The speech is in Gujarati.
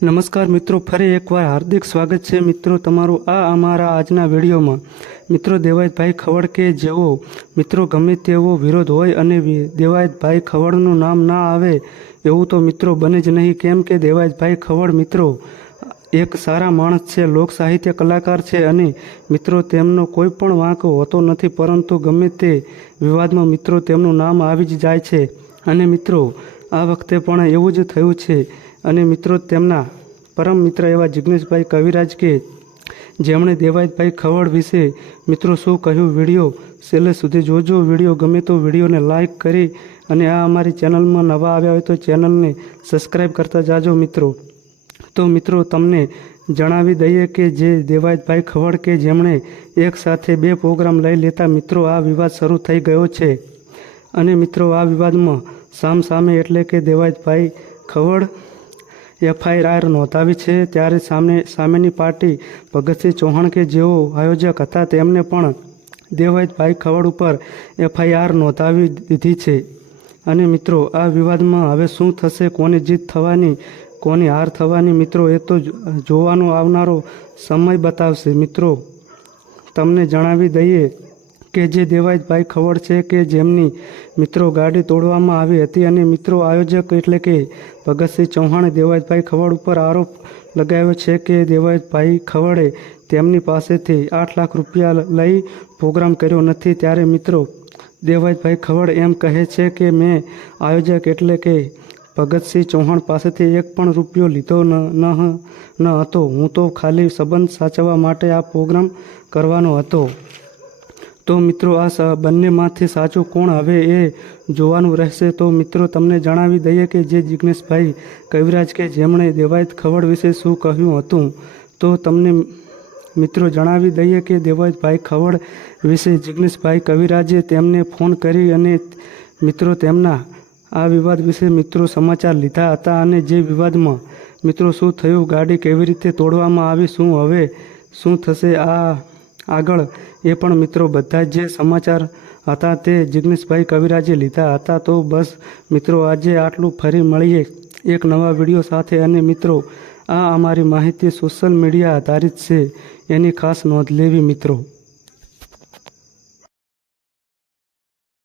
નમસ્કાર મિત્રો, ફરી એકવાર હાર્દિક સ્વાગત છે મિત્રો તમારું આ અમારા આજના વિડીયોમાં। મિત્રો, દેવાયતભાઈ ખવડ કે જેવો મિત્રો ગમે તેવો વિરોધ હોય અને દેવાયતભાઈ ખવડનું નામ ના આવે એવું તો મિત્રો બને જ નહીં, કેમ કે દેવાયતભાઈ ખવડ મિત્રો એક સારા માણસ છે, લોક સાહિત્ય કલાકાર છે અને મિત્રો તેમનો કોઈ પણ વાંક હોતો નથી, પરંતુ ગમે તે વિવાદમાં મિત્રો તેમનું નામ આવી જ જાય છે। અને મિત્રો આ વખતે પણ એવું જ થયું છે। અને મિત્રો તેમના પરમ મિત્ર એવા જિગ્નેશભાઈ કવિરાજ કે જેમણે દેવાયતભાઈ ખવડ વિશે મિત્રો શું કહ્યું, વિડીયો છેલ્લે સુધી જોજો। વિડીયો ગમે તો વિડીયોને લાઇક કરી અને આ અમારી ચેનલમાં નવા આવ્યા હોય તો ચેનલને સબસ્ક્રાઈબ કરતા જાજો મિત્રો। તો મિત્રો તમને જણાવી દઈએ કે જે દેવાયતભાઈ ખવડ કે જેમણે એક સાથે બે પ્રોગ્રામ લઈ લેતા મિત્રો આ વિવાદ શરૂ થઈ ગયો છે। અને મિત્રો આ વિવાદમાં સામસામે એટલે કે દેવાયતભાઈ ખવડ FIR નોંધાવી છે, ત્યારે સામેની પાર્ટી ભગતસિંહ ચૌહાણ કે જેઓ આયોજક હતા તેમને પણ દેવાયતભાઈ ખવડ ઉપર FIR નોંધાવી દીધી છે। અને મિત્રો આ વિવાદમાં હવે શું થશે, કોની જીત થવાની કોની હાર થવાની મિત્રો એ તો જોવાનો આવનારો સમય બતાવશે। મિત્રો તમને જણાવી દઈએ કે જે દેવાયતભાઈ ખવડ છે કે જેમની મિત્રો ગાડી તોડવામાં આવી હતી અને મિત્રો આયોજક એટલે કે ભગતસિંહ ચૌહાણે દેવાયતભાઈ ખવડ ઉપર આરોપ લગાવ્યો છે કે દેવાયતભાઈ ખવડે તેમની પાસેથી 8 લાખ રૂપિયા લઈ પ્રોગ્રામ કર્યો નથી। ત્યારે મિત્રો દેવાયતભાઈ ખવડ એમ કહે છે કે મેં આયોજક એટલે કે ભગતસિંહ ચૌહાણ પાસેથી એક પણ રૂપિયો લીધો ન હતો, હું તો ખાલી સંબંધ સાચવવા માટે આ પ્રોગ્રામ કરવાનો હતો। તો મિત્રો આ બંનેમાંથી સાચું કોણ હવે એ જોવાનું રહેશે। તો મિત્રો તમને જણાવી દઈએ કે જે જિગ્નેશભાઈ કવિરાજ કે જેમણે દેવાયત ખવડ વિશે શું કહ્યું હતું, તો તમને મિત્રો જણાવી દઈએ કે દેવાયતભાઈ ખવડ વિશે જિગ્નેશભાઈ કવિરાજે તેમને ફોન કરી અને મિત્રો તેમના આ વિવાદ વિશે મિત્રો સમાચાર લીધા હતા અને જે વિવાદમાં મિત્રો શું થયું, ગાડી કેવી રીતે તોડવામાં આવી, શું હવે શું થશે આગળ એ પણ મિત્રો બધા જે સમાચાર હતા તે જિગ્નેશભાઈ કવિરાજે લીધા હતા। તો બસ મિત્રો આજે આટલું, ફરી મળીએ એક નવા વિડીયો સાથે। અને મિત્રો આ અમારી માહિતી સોશિયલ મીડિયા આધારિત છે, એની ખાસ નોંધ લેવી મિત્રો।